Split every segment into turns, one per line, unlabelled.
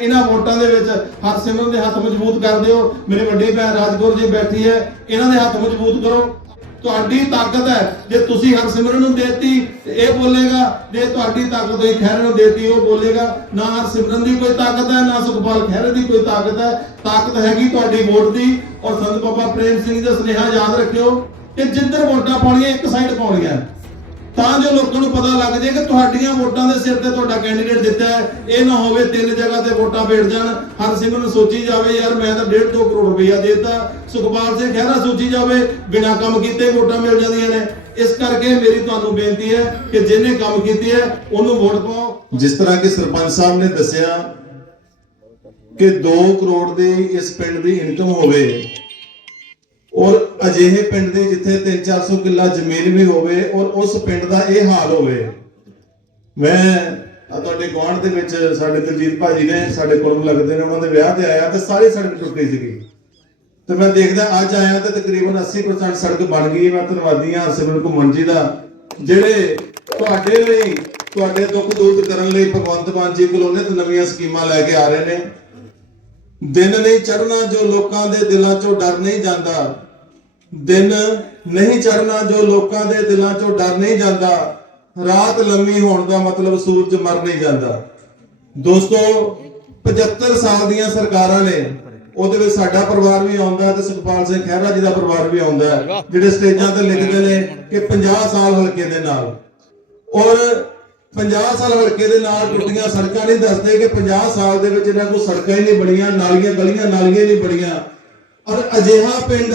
ਇਹਨਾਂ ਵੋਟਾਂ ਦੇ ਵਿੱਚ ਹਰਸਿਮਰਨ ਦੇ ਹੱਥ ਮਜ਼ਬੂਤ ਕਰ ਦਿਓ। ਮੇਰੇ ਵੱਡੇ ਭੈਣ ਰਾਜਗੁਰ ਜੀ ਬੈਠੀ ਹੈ, ਇਹਨਾਂ ਦੇ ਹੱਥ ਮਜ਼ਬੂਤ ਕਰੋ। ਤੁਹਾਡੀ ਤਾਕਤ ਹੈ, ਜੇ ਤੁਸੀਂ ਹਰਸਿਮਰਨ ਨੂੰ ਦੇਤੀ, ਤੇ ਇਹ ਬੋਲੇਗਾ, ਜੇ ਤੁਹਾਡੀ ਤਾਕਤ ਹੋਈ ਖਹਿਰੇ ਨੂੰ ਦੇਤੀ, ਉਹ ਬੋਲੇਗਾ, ਨਾ ਹਰਸਿਮਰਨ ਦੀ ਕੋਈ ਤਾਕਤ ਹੈ, ਨਾ ਸੁਖਪਾਲ ਖਹਿਰੇ ਦੀ ਕੋਈ ਤਾਕਤ ਹੈ। ਤਾਕਤ ਹੈਗੀ ਤੁਹਾਡੀ ਵੋਟ ਦੀ, ਔਰ ਸੰਤ ਬਾਬਾ ਪ੍ਰੇਮ ਸਿੰਘ ਦਾ ਸੁਨੇਹਾ ਯਾਦ ਰੱਖਿਓ ਕਿ ਜਿੱਧਰ ਵੋਟਾਂ ਪਾਉਣੀਆਂ, ਇੱਕ ਸਾਈਡ ਪਾਉਣੀਆਂ। ਤਾਂ ਜੋ ਲੋਕਾਂ ਨੂੰ ਪਤਾ ਲੱਗ ਜਾਏ ਕਿ ਤੁਹਾਡੀਆਂ ਵੋਟਾਂ ਦੇ ਸਿਰ ਤੇ ਤੁਹਾਡਾ ਕੈਂਡੀਡੇਟ ਦਿੱਤਾ ਹੈ, ਇਹ ਨਾ ਹੋਵੇ ਤਿੰਨ ਜਗ੍ਹਾ ਤੇ ਵੋਟਾਂ ਵੇੜ ਜਾਣ। ਹਰਸਿਮਰਨ ਨੂੰ ਸੋਚੀ ਜਾਵੇ, ਯਾਰ, ਮੈਂ ਤਾਂ 1.5 2 ਕਰੋੜ ਰੁਪਈਆ ਦੇਤਾ ਸੁਖਪਾਲ ਸਿੰਘ ਖਹਿਰਾ ਸੋਚੀ ਜਾਵੇ, ਬਿਨਾਂ ਕੰਮ ਕੀਤੇ ਵੋਟਾਂ ਮਿਲ ਜਾਂਦੀਆਂ ਨੇ। ਇਸ ਕਰਕੇ ਮੇਰੀ ਤੁਹਾਨੂੰ ਬੇਨਤੀ ਹੈ ਕਿ ਜਿਹਨੇ ਕੰਮ ਕੀਤੀ ਹੈ, ਉਹਨੂੰ ਵੋਟ ਪਾਓ।
ਜਿਸ ਤਰ੍ਹਾਂ ਕਿ ਸਰਪੰਚ ਸਾਹਿਬ ਨੇ ਦੱਸਿਆ ਕਿ 2 ਕਰੋੜ ਦੀ ਇਸ ਪਿੰਡ ਦੀ ਇਨਕਮ ਹੋਵੇ ਔਰ ਅਜਿਹੇ ਪਿੰਡ ਦੇ ਜਿੱਥੇ 3-400 ਕਿੱਲਾ ਜ਼ਮੀਨ ਵੀ ਹੋਵੇ ਔਰ ਉਸ ਪਿੰਡ ਦਾ ਇਹ ਹਾਲ ਹੋਵੇ। ਮੈਂ ਤੁਹਾਡੇ ਗੁਆਂਢ ਦੇ ਵਿੱਚ ਸਾਡੇ ਦਲਜੀਤ ਭਾਜੀ ਨੇ ਸਾਡੇ ਕੁੜਮ ਲੱਗਦੇ ਨੇ, ਉਹਨਾਂ ਦੇ ਵਿਆਹ ਤੇ ਆਇਆ ਤੇ ਸਾਰੀ ਸੜਕ ਟੁੱਟੀ ਸੀਗੀ। ਤੇ ਮੈਂ ਦੇਖਦਾ ਅੱਜ ਆਇਆ ਤੇ ਤਕਰੀਬਨ 80% ਸੜਕ ਬਣ ਗਈ ਮੈਂ ਧੰਨਵਾਦੀ ਹਾਂ ਹਰਸਿਮਰਨ ਘੁੰਮਣ ਜੀ ਦਾ, ਜਿਹੜੇ ਤੁਹਾਡੇ ਲਈ, ਤੁਹਾਡੇ ਦੁੱਖ ਦੂਰ ਕਰਨ ਲਈ ਭਗਵੰਤ ਮਾਨ ਜੀ ਕੋਲੋਂ ਉਹਨੇ ਨਵੀਆਂ ਸਕੀਮਾਂ ਲੈ ਕੇ ਆ ਰਹੇ ਨੇ। ਦਿਨ ਨਹੀਂ ਚੜਨਾ ਜੋ ਲੋਕਾਂ ਦੇ ਦਿਲਾਂ 'ਚੋਂ ਡਰ ਨਹੀਂ ਜਾਂਦਾ। ਦਿਨ ਨਹੀਂ ਚੜਨਾ ਜੋ ਲੋਕਾਂ ਦੇ ਦਿਲਾਂ 'ਚੋਂ ਡਰ ਨਹੀਂ ਜਾਂਦਾ, ਰਾਤ ਲੰਮੀ ਹੋਣ ਦਾ ਮਤਲਬ ਸੂਰਜ ਮਰ ਨਹੀਂ ਜਾਂਦਾ। ਦੋਸਤੋ 75 ਸਾਲ ਦੀਆਂ ਸਰਕਾਰਾਂ ਨੇ, ਉਹਦੇ ਵਿੱਚ ਸਾਡਾ ਪਰਿਵਾਰ ਵੀ ਆਉਂਦਾ ਤੇ ਸੁਖਪਾਲ ਸਿੰਘ ਖਹਿਰਾ ਜੀ ਦਾ ਪਰਿਵਾਰ ਵੀ ਆਉਂਦਾ ਜਿਹੜੇ ਸਟੇਜਾਂ ਤੇ ਲਿਖਦੇ ਨੇ ਕਿ 50 ਸਾਲ ਹਲਕੇ ਦੇ ਨਾਲ। ਔਰ 50 ਸਾਲ ਹਲਕੇ ਦੇ ਨਾਲ ਟੁੱਟੀਆਂ ਸੜਕਾਂ ਨਹੀਂ ਦੱਸਦੇ ਕਿ 50 ਸਾਲ ਦੇ ਵਿੱਚ ਇਹਨਾਂ ਕੋਲ ਸੜਕਾਂ ਹੀ ਨਹੀਂ ਬਣੀਆਂ, ਨਾਲੀਆਂ, ਗਲੀਆਂ, ਨਾਲੀਆਂ ਨਹੀਂ ਬਣੀਆਂ। ਔਰ ਅਜਿਹਾ ਪਿੰਡ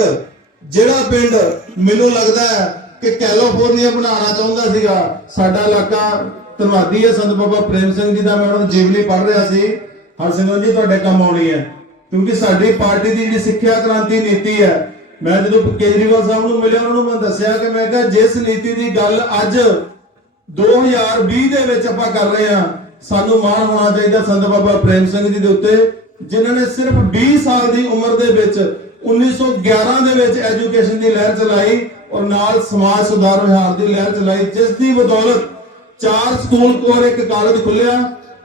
ਜਿਹੜਾ ਪਿੰਡ ਮੈਨੂੰ ਲੱਗਦਾ ਹੈ ਕਿ ਕੈਲੀਫੋਰਨੀਆ ਬਣਾਉਣਾ ਚਾਹੁੰਦਾ ਸੀਗਾ, ਸਾਡਾ ਇਲਾਕਾ ਧੰਨਵਾਦੀ ਹੈ ਸੰਤ ਬਾਬਾ ਪ੍ਰੇਮ ਸਿੰਘ ਜੀ ਦਾ, ਮੈਂ ਉਹਨਾਂ ਦੀ ਜੀਵਨੀ ਪੜ੍ਹ ਰਿਹਾ ਸੀ। ਹਰਸਿਮਰਨ ਜੀ, ਤੁਹਾਡੇ ਕੰਮ ਆਉਣੀ ਹੈ। ਕਿਉਂਕਿ ਸਾਡੀ ਪਾਰਟੀ ਦੀ ਜਿਹੜੀ ਸਿੱਖਿਆ ਕ੍ਰਾਂਤੀ ਨੀਤੀ ਹੈ, ਮੈਂ ਜਦੋਂ ਕੇਜਰੀਵਾਲ ਸਾਹਿਬ ਨੂੰ ਮਿਲਿਆ, ਉਹਨਾਂ ਨੂੰ ਮੈਂ ਦੱਸਿਆ ਕਿ ਮੈਂ ਕਿਹਾ, ਜਿਸ ਨੀਤੀ ਦੀ ਗੱਲ ਅੱਜ 2020 ਦੇ ਵਿੱਚ ਆਪਾਂ ਕਰ ਰਹੇ ਹਾਂ, ਸਾਨੂੰ ਮਾਣ ਹੋਣਾ ਚਾਹੀਦਾ ਸੰਤ ਬਾਬਾ ਪ੍ਰੇਮ ਸਿੰਘ ਜੀ ਦੇ ਉੱਤੇ, ਜਿਨ੍ਹਾਂ ਨੇ ਸਿਰਫ 20 ਸਾਲ ਦੀ ਉਮਰ ਦੇ ਵਿੱਚ 1911 ਦੇ ਵਿੱਚ ਐਜੂਕੇਸ਼ਨ ਦੀ ਲਹਿਰ ਚਲਾਈ ਔਰ ਨਾਲ ਸਮਾਜ ਸੁਧਾਰ ਵਿਹਾਰ ਦੀ ਲਹਿਰ ਚਲਾਈ, ਜਿਸ ਦੀ ਬਦੌਲਤ ਚਾਰ ਸਕੂਲ ਕੋਲ ਇੱਕ ਕਾਲਜ ਖੁੱਲਿਆ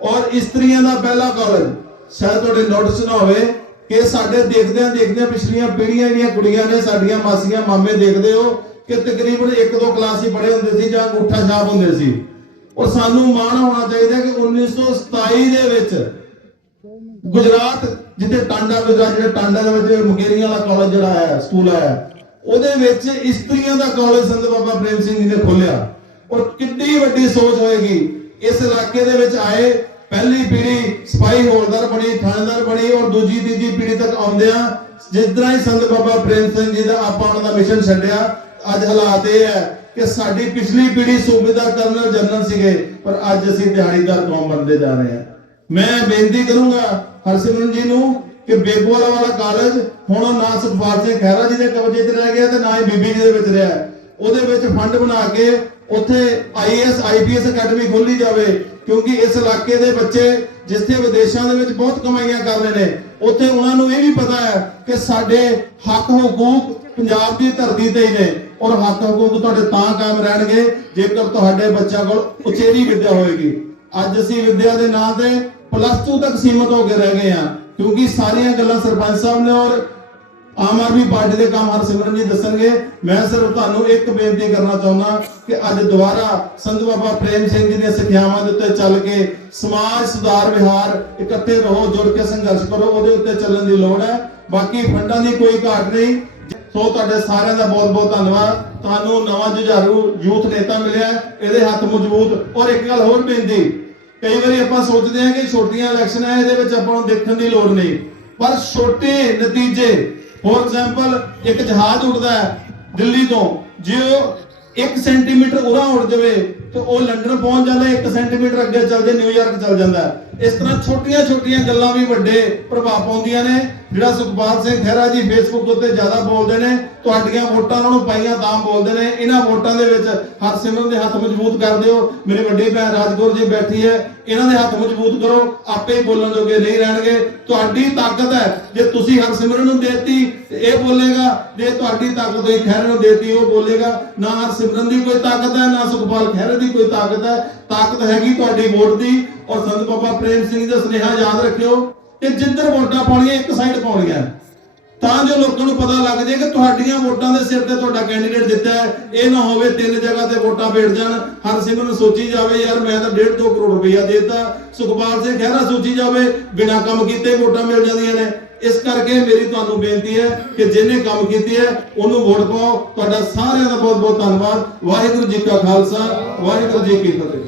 ਔਰ ਇਸਤਰੀਆਂ ਦਾ ਪਹਿਲਾ ਕਾਲਜ। ਸ਼ਾਇਦ ਤੁਹਾਡੇ ਨੋਟਿਸ ਨਾ ਹੋਵੇ ਕਿ ਸਾਡੇ ਦੇਖਦਿਆਂ ਦੇਖਦਿਆਂ ਪਿਛਲੀਆਂ ਪੀੜ੍ਹੀਆਂ ਦੀਆਂ ਕੁੜੀਆਂ ਨੇ, ਸਾਡੀਆਂ ਮਾਸੀਆਂ, ਮਾਮੇ ਦੇਖਦੇ ਹੋ ਕਿ ਤਕਰੀਬਨ 1-2 ਕਲਾਸ ਹੀ ਪੜ੍ਹੇ ਹੁੰਦੇ ਸੀ ਜਾਂ ਅੰਗੂਠਾ ਛਾਪ ਹੁੰਦੇ ਸੀ। ਔਰ ਸਾਨੂੰ ਮਾਣ ਹੋਣਾ ਚਾਹੀਦਾ ਕਿ 1927 ਦੇ ਵਿੱਚ ਗੁਜਰਾਤ, ਜਿੱਥੇ ਟਾਂਡਾ ਗੁਜਰਾਤ ਜਿਹੜੇ ਟਾਂਡਾ ਦੇ ਵਿੱਚ ਮੁਕੇਰੀਆਂ ਵਾਲਾ ਕਾਲਜ ਜਿਹੜਾ ਹੈ ਸਕੂਲ ਹੈ, ਉਹਦੇ ਵਿੱਚ ਇਸਤਰੀਆਂ ਦਾ ਕਾਲਜ ਸੰਤ ਬਾਬਾ ਪ੍ਰੇਮ ਸਿੰਘ ਜੀ ਨੇ ਖੋਲਿਆ ਔਰ ਕਿੰਨੀ ਵੱਡੀ ਸੋਚ ਹੋਏਗੀ। ਇਸ ਇਲਾਕੇ ਦੇ ਵਿੱਚ ਆਏ, ਪਹਿਲੀ ਪੀੜ੍ਹੀ ਸਪਾਈ ਹੋਲਦਾਰ ਬਣੀ, ਥਾਣੇਦਾਰ ਬਣੀ, ਔਰ ਦੂਜੀ, ਤੀਜੀ ਪੀੜ੍ਹੀ ਤੱਕ ਆਉਂਦਿਆਂ ਜਿਸ ਤਰ੍ਹਾਂ ਹੀ ਸੰਤ ਬਾਬਾ ਪ੍ਰੇਮ ਸਿੰਘ ਜੀ ਦਾ ਆਪਾਂ ਉਹਨਾਂ ਦਾ ਮਿਸ਼ਨ ਛੱਡਿਆ, ਅੱਜ ਹਾਲਾਤ ਇਹ ਹੈ ਕਿ ਸਾਡੀ ਪਿਛਲੀ ਪੀੜ੍ਹੀ ਸੂਬੇਦਾਰ ਕਰਨਲ ਜਨਰਲ ਸੀਗੇ, ਪਰ ਅੱਜ ਅਸੀਂ ਦਿਹਾੜੀਦਾਰ ਕੌਮ ਬਣਦੇ ਜਾ ਰਹੇ ਹਾਂ। ਮੈਂ ਬੇਨਤੀ ਕਰੂੰਗਾ ਹਰਸਿਮਰਨ ਜੀ ਨੂੰ ਕਿ ਬੇਗਵਾਲਾ ਵਾਲਾ ਕਾਲਜ ਹੁਣ ਨਾ ਸੁਖਪਾਲ ਸਿੰਘ ਖਹਿਰਾ ਜੀ ਦੇ ਕਬਜ਼ੇ 'ਚ ਰਹਿ ਗਿਆ ਤੇ ਨਾ ਹੀ ਬੀਬੀ ਜੀ ਦੇ ਵਿੱਚ ਰਿਹਾ। ਉਹਦੇ ਵਿੱਚ ਫੰਡ ਬਣਾ ਕੇ ਉੱਥੇ ਆਈਐਸ ਆਈਪੀਐਸ ਅਕੈਡਮੀ ਖੋਲੀ ਜਾਵੇ, ਕਿਉਂਕਿ ਇਸ ਇਲਾਕੇ ਦੇ ਬੱਚੇ ਜਿੱਥੇ ਵਿਦੇਸ਼ਾਂ ਦੇ ਵਿੱਚ ਬਹੁਤ ਕਮਾਈਆਂ ਕਰ ਰਹੇ ਨੇ, ਉੱਥੇ ਉਹਨਾਂ ਨੂੰ ਇਹ ਵੀ ਪਤਾ ਹੈ ਕਿ ਸਾਡੇ ਹੱਕ ਹਕੂਕ ਪੰਜਾਬ ਦੀ ਧਰਤੀ ਤੇ ਹੀ ਨੇ ਔਰ ਹੱਕ ਹਕੂਕ ਤੁਹਾਡੇ ਤਾਂ ਕਾਇਮ ਰਹਿਣਗੇ ਜੇਕਰ ਤੁਹਾਡੇ ਬੱਚਿਆਂ ਕੋਲ ਉਚੇਰੀ ਵਿੱਦਿਆ ਹੋਏਗੀ। ਅੱਜ ਅਸੀਂ ਵਿੱਦਿਆ ਦੇ ਨਾਂ ਤੇ ਪਲੱਸ 2 ਤੱਕ ਸੀਮਤ ਹੋ ਕੇ ਰਹਿ ਗਏ ਹਾਂ ਕਿਉਂਕਿ ਸਾਰੀਆਂ ਗੱਲਾਂ ਸਰਪੰਚ ਸਾਹਿਬ ਨੇ ਔਰ ਆਮ ਆਦਮੀ ਪਾਰਟੀ ਦੇ ਕੰਮ ਹਰਸਿਮਰਨ ਜੀ ਦੱਸਣਗੇ। ਮੈਂ ਸਿਰਫ ਤੁਹਾਨੂੰ ਇੱਕ ਬੇਨਤੀ ਕਰਨਾ ਚਾਹੁੰਦਾ ਕਿ ਅੱਜ ਦੁਬਾਰਾ ਸੰਤ ਬਾਬਾ ਪ੍ਰੇਮ ਸਿੰਘ ਜੀ ਦੀਆਂ ਸਿੱਖਿਆਵਾਂ ਦੇ ਉੱਤੇ ਚੱਲ ਕੇ ਸਮਾਜ, ਸੁਧਾਰ, ਵਿਹਾਰ ਇਕੱਠੇ ਰਹੋ, ਜੁੜ ਕੇ ਸੰਘਰਸ਼ ਕਰੋ, ਉਹਦੇ ਉੱਤੇ ਚੱਲਣ ਦੀ ਲੋੜ ਹੈ। ਬਾਕੀ ਫੰਡਾਂ ਦੀ ਕੋਈ ਘਾਟ ਨਹੀਂ। ਸੋ ਤੁਹਾਡੇ ਸਾਰਿਆਂ ਦਾ ਬਹੁਤ ਬਹੁਤ ਧੰਨਵਾਦ। ਤੁਹਾਨੂੰ ਨਵਾਂ ਜੁਝਾਰੂ ਯੂਥ ਨੇਤਾ ਮਿਲਿਆ ਇਹਦੇ ਹੱਥ ਮਜ਼ਬੂਤ ਔਰ ਇੱਕ ਗੱਲ ਹੋਰ ਬੇਨਤੀ ਕਈ ਵਾਰੀ ਆਪਾਂ ਸੋਚਦੇ ਹਾਂ ਕਿ ਛੋਟੀਆਂ ਇਲੈਕਸ਼ਨਾਂ ਇਹਦੇ ਵਿੱਚ ਆਪਾਂ ਨੂੰ ਦੇਖਣ ਦੀ ਲੋੜ ਨਹੀਂ। ਪਰ ਛੋਟੇ ਨਤੀਜੇ ਫੋਰ ਐਗਜ਼ਾਮਪਲ ਇੱਕ ਜਹਾਜ਼ ਉੱਡਦਾ ਹੈ ਦਿੱਲੀ ਤੋਂ। ਜੇ ਉਹ 1 ਸੈਂਟੀਮੀਟਰ ਉਰਾ ਉੱਡ ਜਾਵੇ, ਤਾਂ ਉਹ ਲੰਡਨ ਪਹੁੰਚ ਜਾਂਦਾ 1 ਸੈਂਟੀਮੀਟਰ ਅੱਗੇ ਚੱਲ ਜੇ ਨਿਊਯਾਰਕ ਚੱਲ ਜਾਂਦਾ। ਇਸ ਤਰ੍ਹਾਂ ਛੋਟੀਆਂ ਛੋਟੀਆਂ ਗੱਲਾਂ ਵੀ ਵੱਡੇ ਪ੍ਰਭਾਵ ਪਾਉਂਦੀਆਂ ਨੇ। ਜਿਹੜਾ ਸੁਖਪਾਲ ਸਿੰਘ ਖਹਿਰਾ ਜੀ ਫੇਸਬੁੱਕ ਉੱਤੇ ਜ਼ਿਆਦਾ ਬੋਲਦੇ ਨੇ, ਤੁਹਾਡੀਆਂ ਵੋਟਾਂ ਉਹਨਾਂ ਨੂੰ ਪਾਈਆਂ ਤਾਂ ਬੋਲਦੇ ਨੇ। ਇਹਨਾਂ ਵੋਟਾਂ ਦੇ ਵਿੱਚ ਹਰਸਿਮਰਨ ਦੇ ਹੱਥ ਮਜ਼ਬੂਤ ਕਰ ਦਿਓ। ਮੇਰੇ ਵੱਡੇ ਭੈਣ ਰਾਜਗੁਰ ਜੀ ਬੈਠੀ ਹੈ, ਇਹਨਾਂ ਦੇ ਹੱਥ ਮਜ਼ਬੂਤ ਕਰੋ। ਆਪੇ ਬੋਲਣ ਜੋਗੇ ਨਹੀਂ ਰਹਿਣਗੇ। ਤੁਹਾਡੀ ਤਾਕਤ ਹੈ, ਜੇ ਤੁਸੀਂ ਹਰਸਿਮਰਨ ਨੂੰ ਦੇਤੀ,
ਇਹ ਬੋਲੇਗਾ। ਜੇ ਤੁਹਾਡੀ ਤਾਕਤ ਹੋਈ, ਖਹਿਰੇ ਨੂੰ ਦੇਤੀ, ਉਹ ਬੋਲੇਗਾ। ਨਾ ਹਰਸਿਮਰਨ ਦੀ ਕੋਈ ਤਾਕਤ ਹੈ, ਨਾ ਸੁਖਪਾਲ ਖਹਿਰੇ ਦੀ ਕੋਈ ਤਾਕਤ ਹੈ। ਤਾਕਤ ਹੈਗੀ ਤੁਹਾਡੀ ਵੋਟ ਦੀ ਔਰ ਸੰਤ ਬਾਬਾ ਪ੍ਰੇਮ ਸਿੰਘ ਦਾ ਸੁਨੇਹਾ ਯਾਦ ਰੱਖਿਓ ਕਿ ਜਿੱਧਰ ਵੋਟਾਂ ਪਾਉਣੀਆਂ, ਇੱਕ ਸਾਈਡ ਪਾਉਣੀਆਂ ਤਾਂ ਜੋ ਲੋਕਾਂ ਨੂੰ ਪਤਾ ਲੱਗ ਜਾਏ ਕਿ ਤੁਹਾਡੀਆਂ ਵੋਟਾਂ ਦੇ ਸਿਰ ਤੇ ਤੁਹਾਡਾ ਕੈਂਡੀਡੇਟ ਦਿੱਤਾ ਹੈ, ਇਹ ਨਾ ਹੋਵੇ ਤਿੰਨ ਜਗ੍ਹਾ ਤੇ ਵੋਟਾਂ ਵੇੜ ਜਾਣ, ਹਰ ਸਿੰਘ ਨੂੰ ਸੋਚੀ ਜਾਵੇ, ਯਾਰ ਮੈਂ ਤਾਂ 1.5 2 ਕਰੋੜ ਰੁਪਇਆ ਦੇਤਾ। ਸੁਖਪਾਲ ਸਿੰਘ ਖਹਿਰਾ ਸੋਚੀ ਜਾਵੇ, ਬਿਨਾਂ ਕੰਮ ਕੀਤੇ ਵੋਟਾਂ ਮਿਲ ਜਾਂਦੀਆਂ ਨੇ। ਇਸ ਕਰਕੇ ਮੇਰੀ ਤੁਹਾਨੂੰ ਬੇਨਤੀ ਹੈ ਕਿ ਜਿਹਨੇ ਕੰਮ ਕੀਤੀ ਹੈ, ਉਹਨੂੰ ਵੋਟ ਪਾਓ। ਤੁਹਾਡਾ ਸਾਰਿਆਂ ਦਾ ਬਹੁਤ ਬਹੁਤ ਧੰਨਵਾਦ। ਵਾਹਿਗੁਰੂ ਜੀ ਕਾ ਖਾਲਸਾ, ਵਾਹਿਗੁਰੂ ਜੀ ਕੀ ਫਤਿਹ।